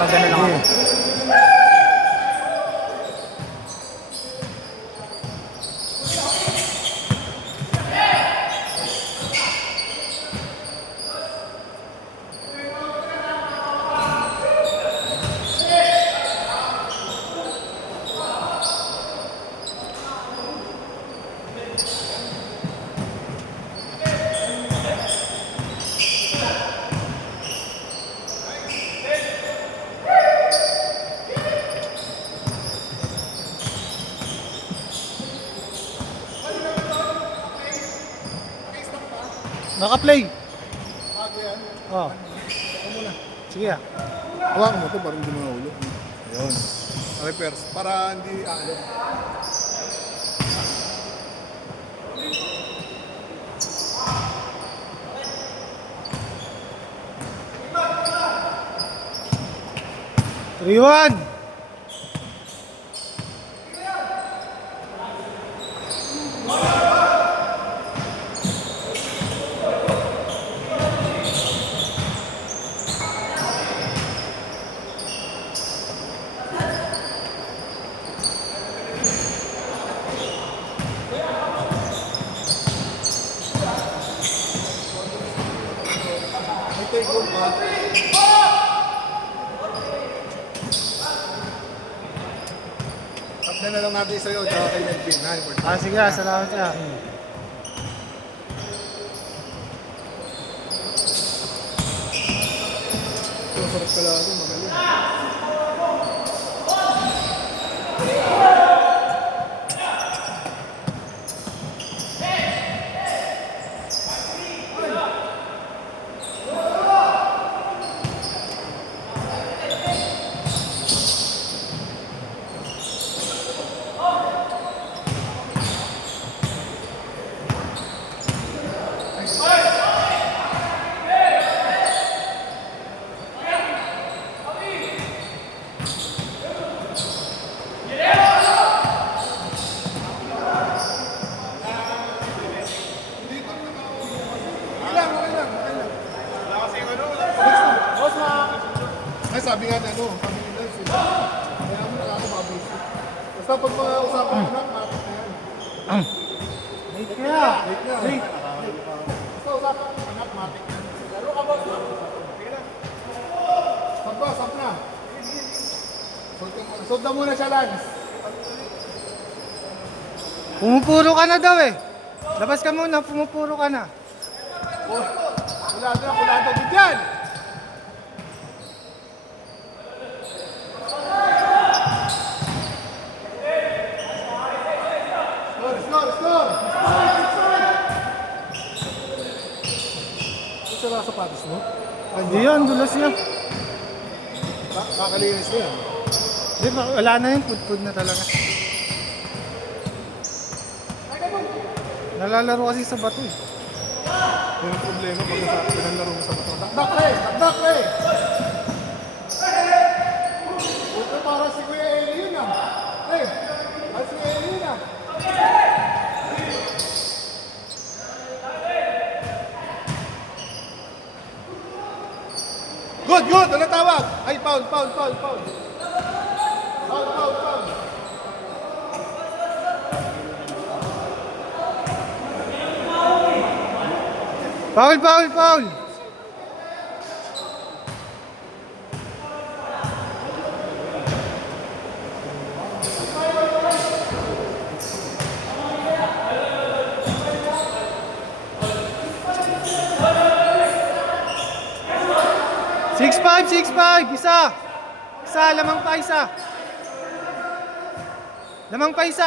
Maganda lang ako. Naka-play. Bago yan. Oh. Ako muna. Sige ah. Hawakan mo ito para hindi mo nahulog. Ayun. Reverse. Para hindi ano. Riwan! May take home ka. Tapos na lang natin sa'yo. Tsaka kay Melvin. Ha? Ah, sige ah. Salamat ah. Sarap ka lang. Magaling. Ay, sabi nga na ano, sabi nga na sila. Kaya mo na ako mabisi. Basta pag mga usapan mo na, makakit na yan. Late kaya. Late na. Late. Basta usapan mo na, matik na. Laro ka boss. Sab na. Sold na muna siya, Lance. Pumupuro ka na daw eh. Labas ka muna, pumupuro ka na. Kulado din dyan. Score! Ito sa sapatos mo? Hindi yan, dulas niya. Kakalinis mo yan. Di ba, wala na yun, pud-pud na talaga. Nalalaro kasi sa bato eh. Yung problema pag pinanlaro mo sa bato. Dakdak pre! Ito para si Kuya Eli yun ah. Hey, para si Eli yun ah. Good! Ano tawag? Ay, foul. Foul. Foul! 6'5", isa, lamang pa isa.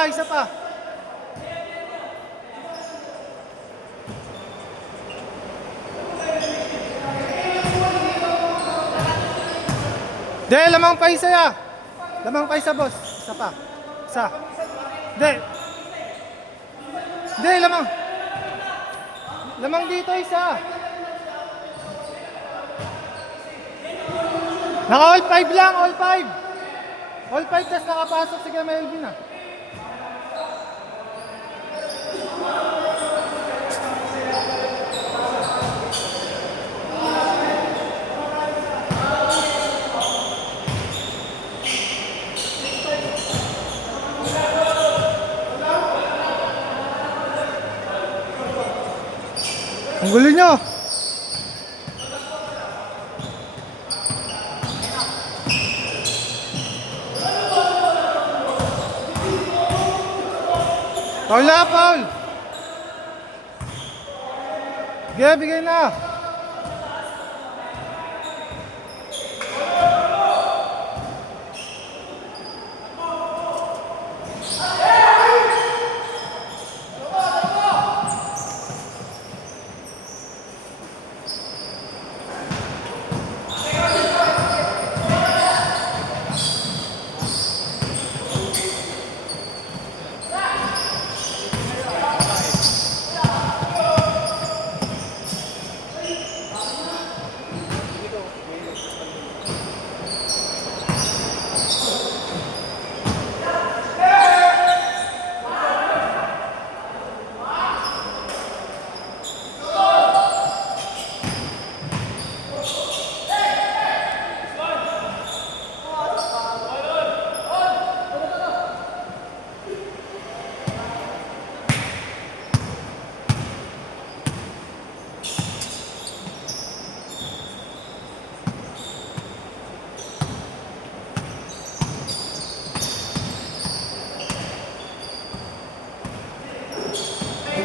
Isa pa. De, lamang pa isa ya. Lamang pa isa, boss. Isa pa. Isa. De, lamang. Lamang dito isa. Naka all 5 lang, all 5. All 5 tas nakapasok si Melvin ah. Ang gulo nyo. Foul na, foul. Bigay na.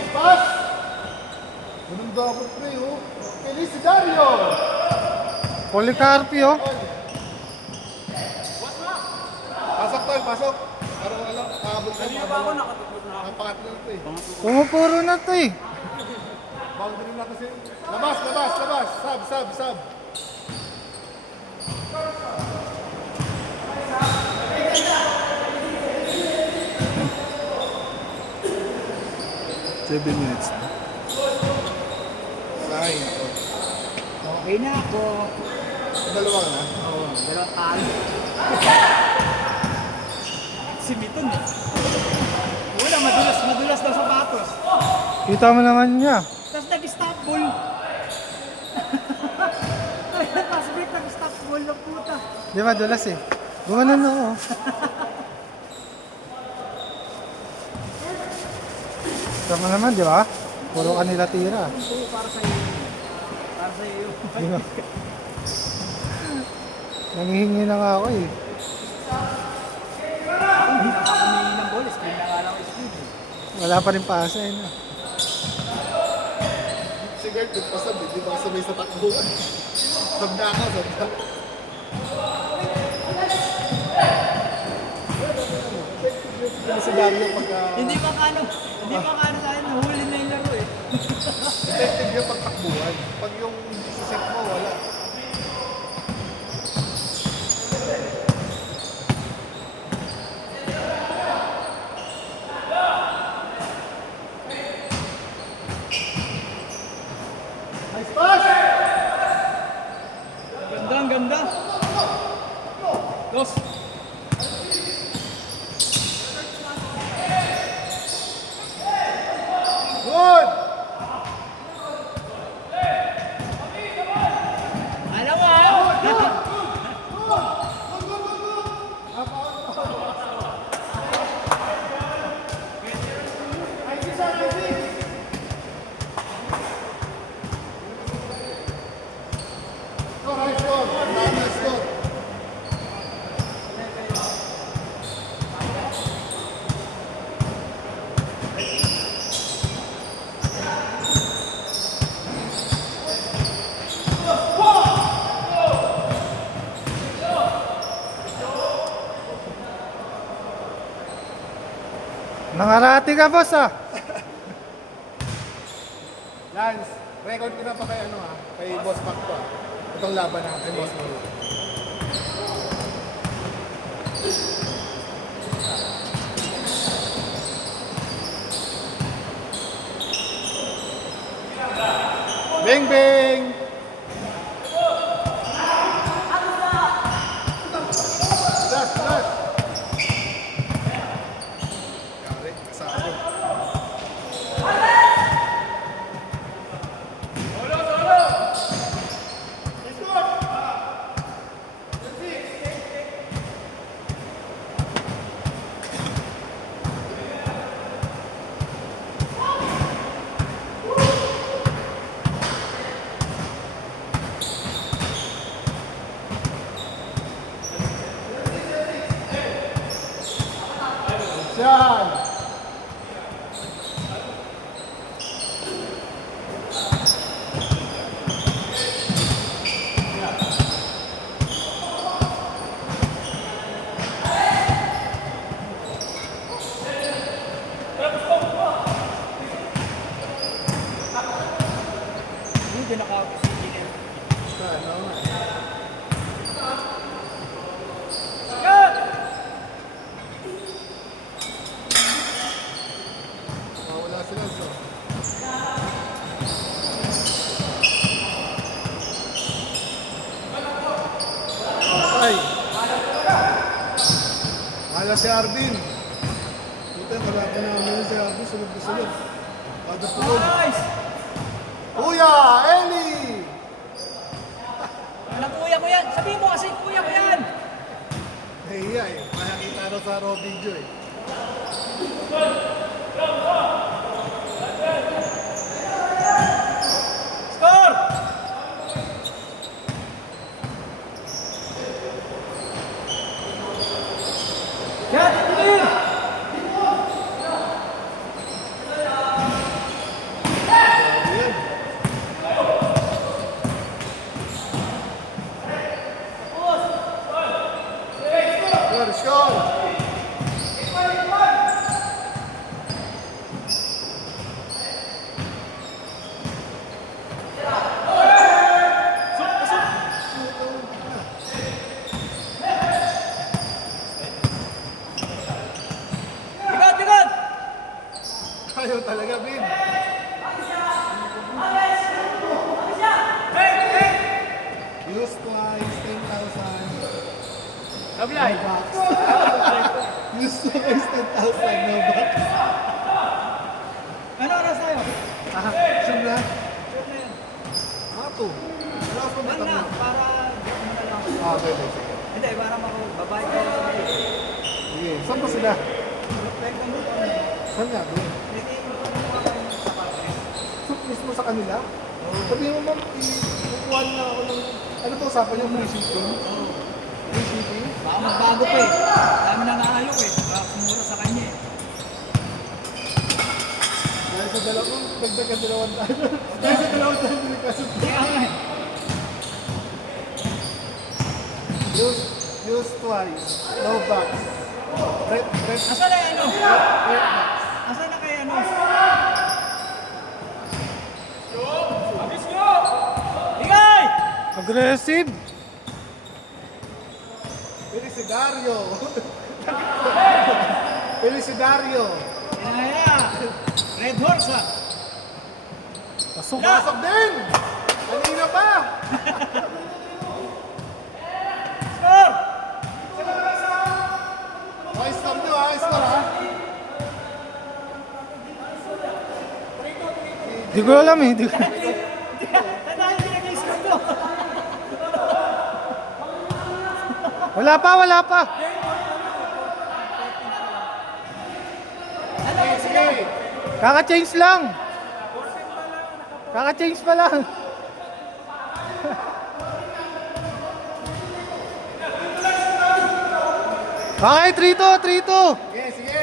Pass! Ganun dapat pre, oh. Felicidario! Policarpio. Pasok tayo, pasok. Parang alam, kaabot ka. Kanina ba ako nakatutulog na? Ang pangatlo na ito eh. Pumupuro na to eh. Boundary na kasi. Labas, labas, labas. Sub. Seven minutes na. Ay, ako. Okay na ako. Dalawa ka na? Oo, dalawang talo. Si Miton eh. Wala, madulas daw sapatos. Kita mo naman niya. Tapos nag-stop ball. Tapos break nag-stop ball ng puta. Di ba, dulas eh. Gumanon na ako. Tama naman, di ba? Puro kanila tira. Oo, para sa iyo. Para sa iyo. Di ba? Nangihingi na nga ako eh. Ako hindi na ako humingi ng ball. Screen na nga lang ako screen. Wala pa rin pasa eh. No? Si Gert, nagpasab, hindi ba kasabay sa takbuhan? Sabda ka, sabda. Si Dario pagka... Hindi pa kano sa akin. Nahuli na yung laro eh. Effective yung pagtakbuhan. Pag yung set mo, wala. Nice pass! Ang ganda. Dos. Good! Alam mo ah. Nice score! Nice score! Nangarati ka, boss ah. Lance, record ko na pa kay ano kay Boss Pac to Itong laban na kay Boss Maru. Bing bing! Last! Yari, kasama. yan. Hindi nakakapos si Ginem. Ano? Wala sila. So. Okay. Wala si Arvin. Ito, wala pa na naman si Arvin. Sunod na sunod. Kada pulog. Nice! Kuya! Eli! Anak kuya ko yan! Sabihin mo kasi kuya ko yan! Nahiya eh. Makakita na sa raw video eh. Score! Yan! Tuloy! Ayan. Good shot! Bigat! Bigat! Ayaw talaga, Bin. Use twice, 10,000. Sablay! Use twice, 10,000. No box. Ano oras tayo? Sure na? Shoot na yan. Ato. Wala pa Man na, para ano na lang. Okay, sige. Hindi, para babae ko sa mga. Sige, saan pa sila? Like ano to? Saan nga doon? Mismo sa kanila? Sabihin mo ma'am, kukuha na ako ng... Ano to usapan yung free shipping? Free shipping? Baka magbago pa eh. Dami na naalok eh. Baka sumura sa kanya eh. Dahil sa dalawang, dagdagan 200. Dahil sa 200 kasi Kaya nga eh. use twice. No box. Red Asan na ano? box. Asan na kay ano? Bigay! Aggressive. Felicidario. Felicidario. Kaya Red Horse ah. Pasok. Pasok din! Kanina pa! Score! Okay, stop nyo ha. Score ha. Di ko alam eh. Tandaan din ang score ko. Wala pa, wala pa. Sige. Kaka-change lang. Kaka-change pa lang. Okay, 3-2, 3-2. Sige, sige.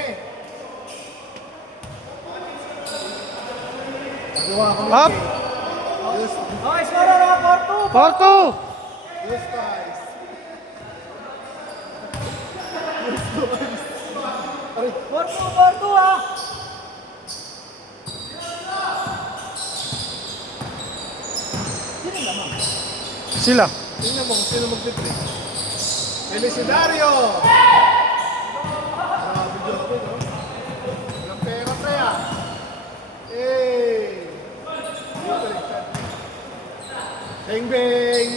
Magawa ko Up. Use, Okay, score na 4-2. 4-2. use twice. Use twice. Aray, 4-2 ah. Sino naman? Sila. tingnan mo kung sino mag-trip. Felicidario! Grabe dyan ako, no? Walang pera, pre, ah. Eh! Bang, bang!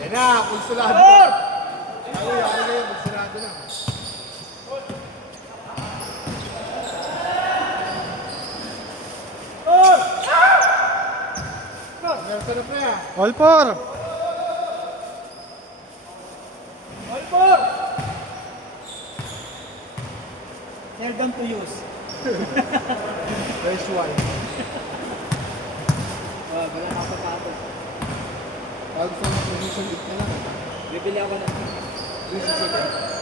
Yan na, pulsulado. Score! Ako, yan na yun, pulsulado na. Score! Meron ka na, pre, ah. All four. All four! Seldom to use. Fresh one. Wala na ako pato. Pag gusto mo position 8 na lang. Bibili ako ng Position 8.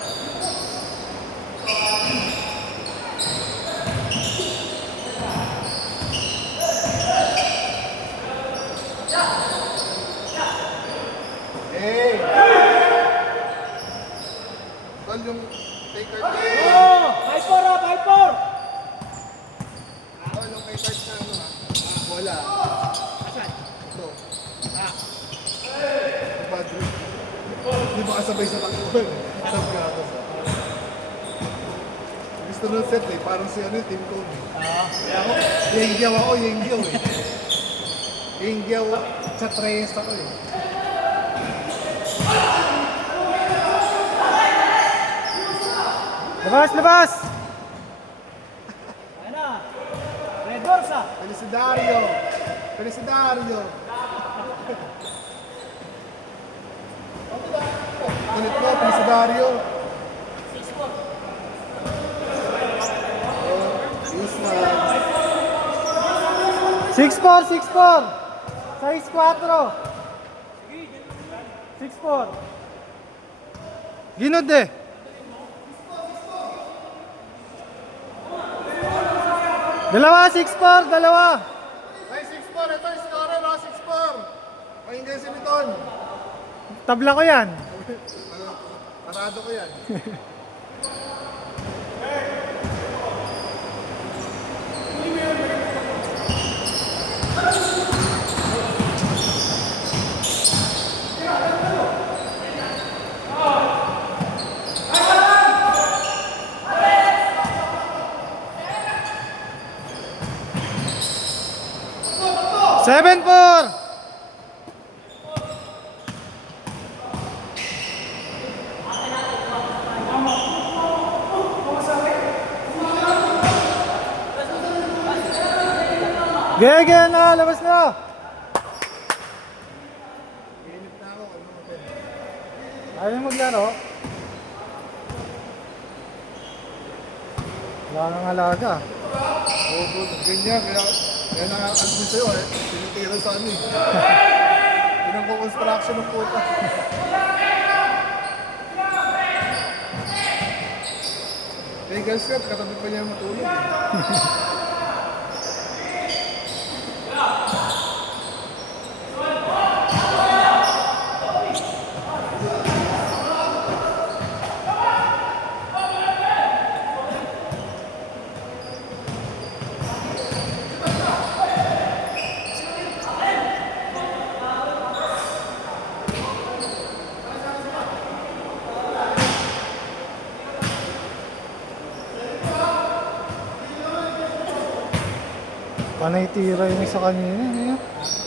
Okay. Tol, yung take card. Oh! High 4 up! High 4! Tol, yung take card na ano ha. Wala. Asan? Ito. Bad trip. Hindi ba kasabay sa takbuhan? Sabi ka ako sa. Gusto nung set eh. Parang si ano yung team code eh. Kaya ako. Yengyaw ako, yengyaw eh. Yengyaw sa tres ako eh. Labas, labas! Ayan na. Red doors ah. Felicidario! Felicidario! Kulit mo, Felicidario! 6'4", 6'4". Size 4. 6'4". Ginod eh. Dalawa, 6'4", dalawa. Ay, 6'4", ito yung scorer, 6'4". Pakinggan si Miton. Tabla ko yan. Parado ko yan. Seven, 4. Gege na, labas na. Inip na ako, ano mo pwede. Ayaw mo maglaro? Wala nang alaga. Oo, bro, ganyan. Kaya nakakadmin sa'yo eh. Tinitira sa ano eh. Pinang-construction ng puta. Vegas ka, katabi pa niya matulog eh. Panay tira yung isa kanina. Eh.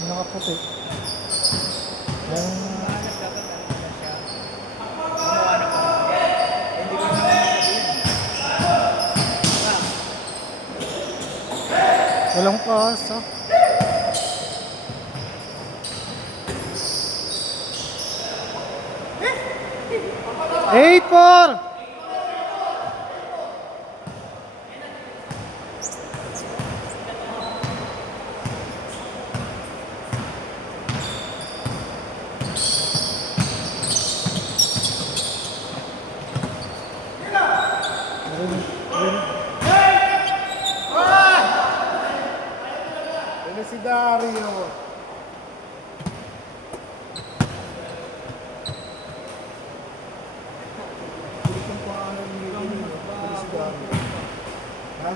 Nakaputi. Ayan. Walang pass, ah. Eight, 4. Felicidario. Kulit ang pangalan ni Felicidario. Ha?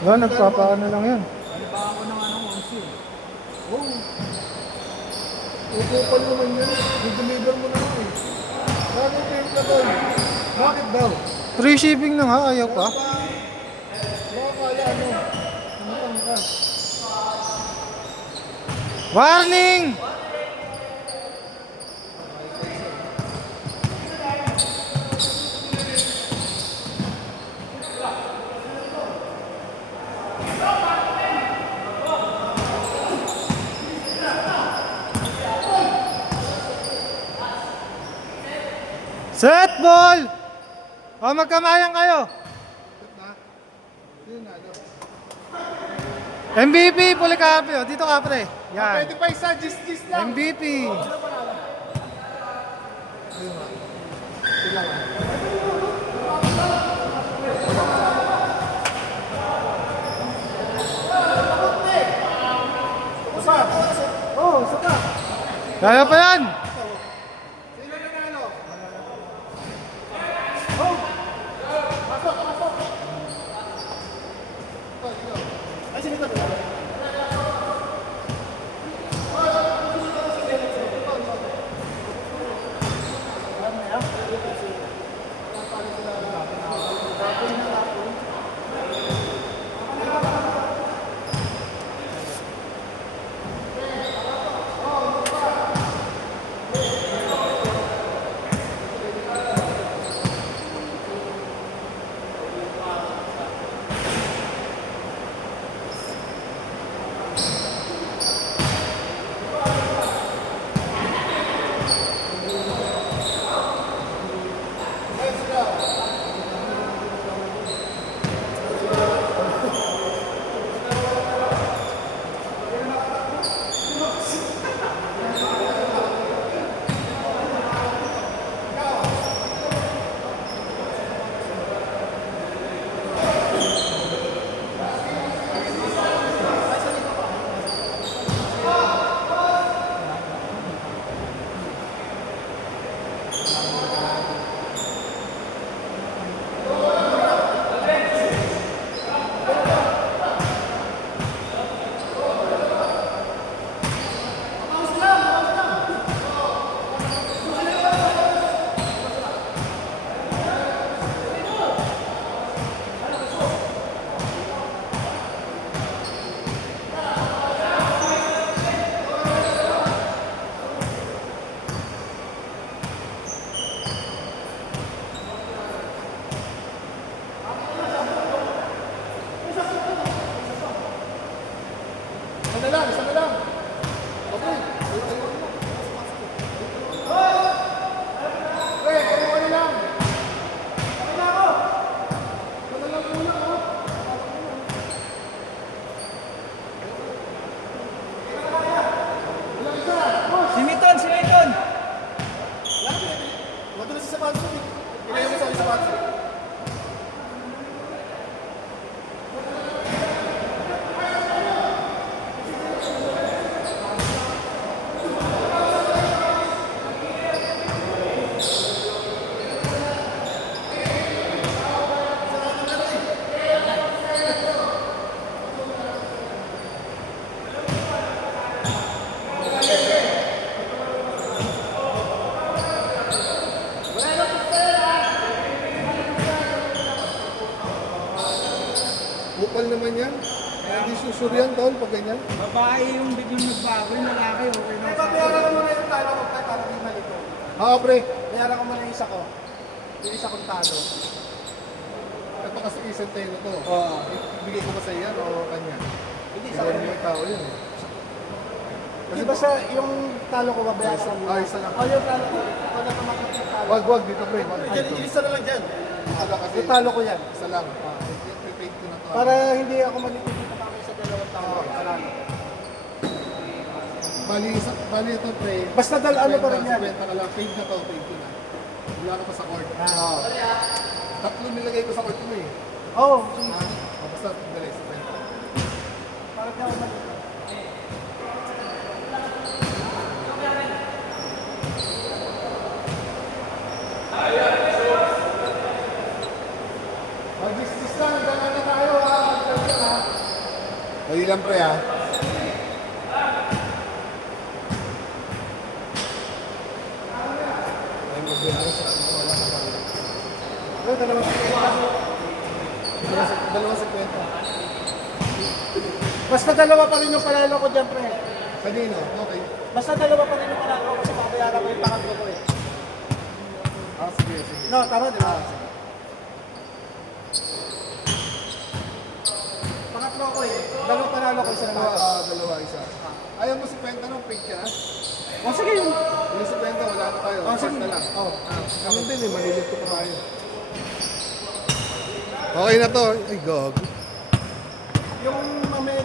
Wala, nagpapaano lang yan. Ano ba ako ng anong onsi eh. Oo. Upupal naman yun. I-deliver mo na ako eh. Bakit kayo na doon? Bakit daw? Free shipping na nga, ayaw pa. Baka kaya ano? Umutang ka. Warning! Set ball! O, magkamayan kayo. Yun na, ano? MVP, Policarpio. Dito ka, pre. Yan. Pwede pa isa, gis-gis lang. MVP. Ayun nga. Sila nga. Basta. Kaya pa yan! Sino nanalo? Ay, sino ito? Isa na lang, isa na lang. Okay. Okay, kuha na lang. Isa na lang muna, oh. Ilang isa? Boss! Si Miton, si Miton! Madulas sa sapatos mo. Ilayo mo sa sapatos. Bukal naman yan. Hindi susur yan, tol, pag ganyan. Babae yung biglang nagbago, yung lalaki, okay na. Bayaran ko muna yung talo ko para di malito. Oo, pre. Bayaran ko muna yung isa ko. Yung isa kong talo. Ito kasi isenteno to. Oo. Ibigay ko ba sa yan o kanya? Hindi Hindi sa naman yung tao yun eh. Di ba sa yung talo ko babayaran ko muna? Isa lang. O yung talo ko. Pag natumakot yung talo. Wag dito, pre. Wag dito. Ilisa na lang dyan. Wala kasi. Yung talo ko yan. Isa lang. Prepaid ko na to. Para hindi ako malipit pa kami sa dalawang tao. Panalo. Bali ito, pre. Basta ano pa rin yan. 50 ka lang. Paid na to, paid ko na. Wala ka pa sa court. Oo. Tatlo nilagay ko sa court mo eh. Oo. Basta, dali, sa 50. Para di ako malipit. Mag-dismiss lang, hanggang na tayo ha. Dali lang, pre ha. Ay, magbilang sa wala ka pa. Pero dalawang Dalawang sa kwenta. Basta dalawa pa rin yung panalo ko dyan, pre. Kanino? Okay. Basta dalawa pa rin yung panalo ko kasi babayaran ko yung pangatlo ko eh. Sige, sige. No, tama di ba? Pangatlo ko eh. Dalawang panalo ko isa na Dalawa, isa. Ayaw mo si kwenta nung paid ka? O sige yun. Yung si kwenta, wala na tayo. O sige. Part na lang. Oh. Ganun din eh, malilito pa tayo. Okay na to. Ay, gog. Yung mamaya